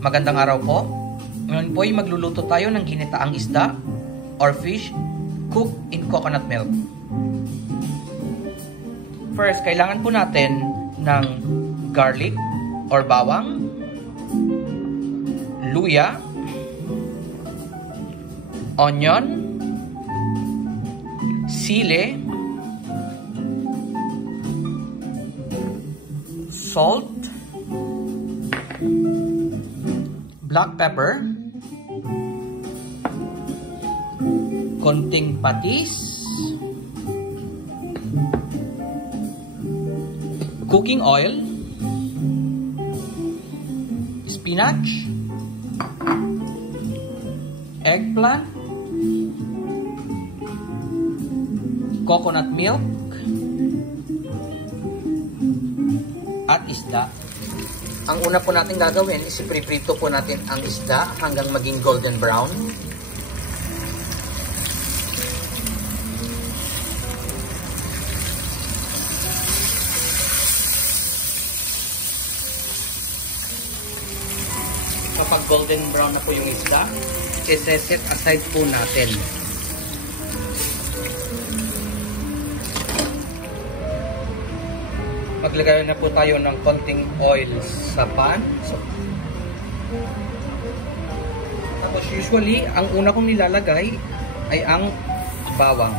Magandang araw po. Ngayon po ay magluluto tayo ng ginitaang isda or fish cooked in coconut milk. First, kailangan po natin ng garlic or bawang, luya, onion, sili, salt, black pepper, konting patis, cooking oil, spinach, eggplant, coconut milk, at isda. Ang una po natin gagawin is ipriprito po natin ang isda hanggang maging golden brown. Kapag golden brown na po yung isda, i-set aside po natin. Maglagay na po tayo ng konting oil sa pan. Tapos usually, ang una kong nilalagay ay ang bawang.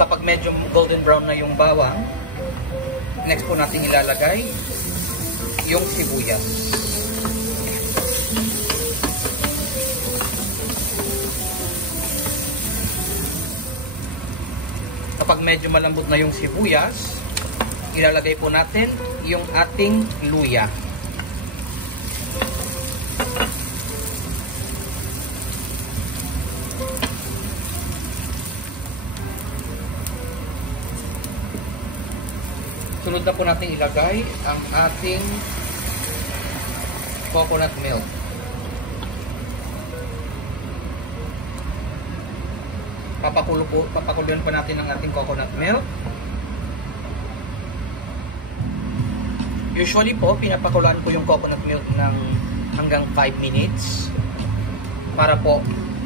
Kapag medyo golden brown na yung bawang, next po natin ilalagay yung sibuyas. Kapag medyo malambot na yung sibuyas, ilalagay po natin yung ating luya. Sunod na po natin ilagay ang ating coconut milk. Papakuluan po natin ang ating coconut milk. Usually po, pinapakuluan po yung coconut milk ng hanggang 5 minutes para po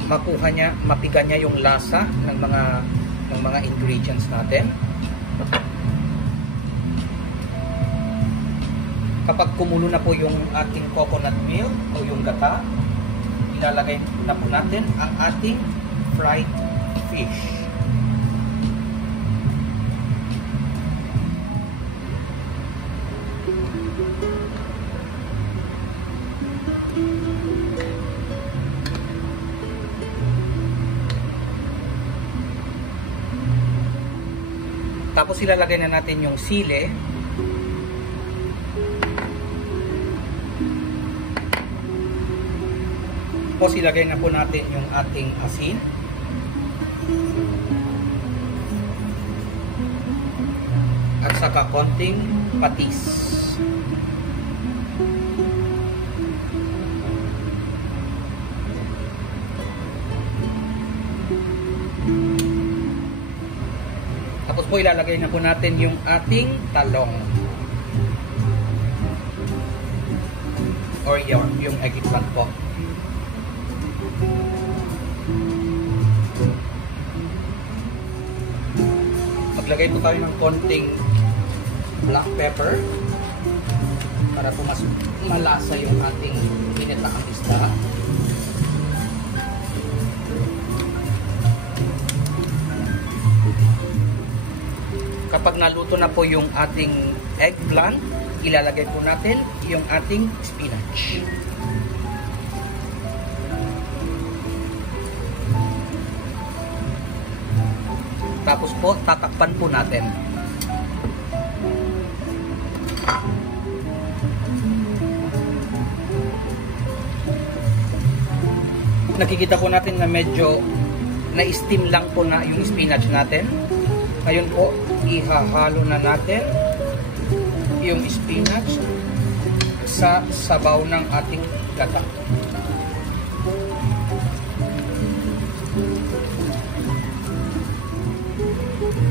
makuha niya, mapiga niya yung lasa ng mga ingredients natin. Kapag kumulo na po yung ating coconut milk o yung gata, ilalagay na po natin ang ating fried fish. Tapos ilalagay na natin yung sili. Tapos ilagay na po natin yung ating asin. At saka konting patis. Tapos po ilalagay na po natin yung ating talong. Or yung eggplant po. Maglagay po tayo ng konting black pepper para po mas malasa yung ating ginitaang isda. Kapag naluto na po yung ating eggplant, ilalagay po natin yung ating spinach. Tapos po, tatakpan po natin. Nakikita po natin na medyo na-steam lang po na yung spinach natin. Ngayon po, ihahalo na natin yung spinach sa sabaw ng ating gata.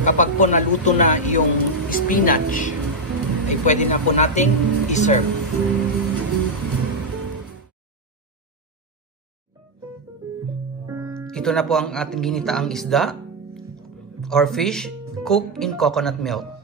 Kapag po naluto na yung spinach pwede na po nating i-serve. Ito na po ang ating ginitaang isda or fish cooked in coconut milk.